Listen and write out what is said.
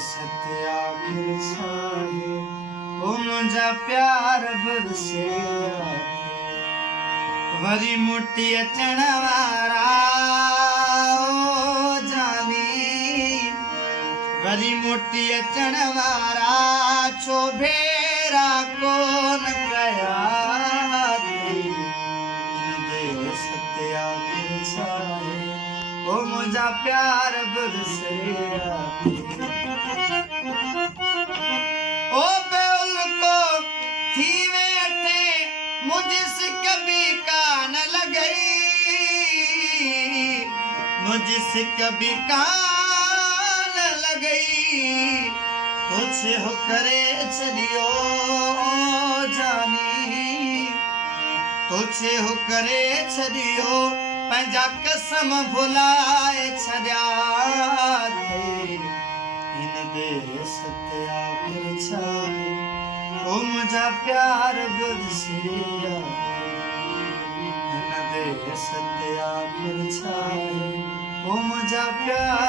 सत्य आखिर छाए ओ मुझा प्यार बरसे वरी मुट्ठी अचण वारा ओ जानी वरी मुट्ठी अचण वारा छो भेरा कोन कया सत्य आखिर छाए ओ मुझा प्यार बरसे ओ बेउल को थी वेठे मुझसे कभी कान लगई मुझसे कभी कान लगई तुझे हो करे छड़ियो जानी तुझे हो करे छड़ियो पंजा कसम भुलाए छड़िया इन दे सत्य आखिर छाए ओ मुझा प्यार बरसिया इन दे सत्य आखिर छाए ओ मुझा प्यार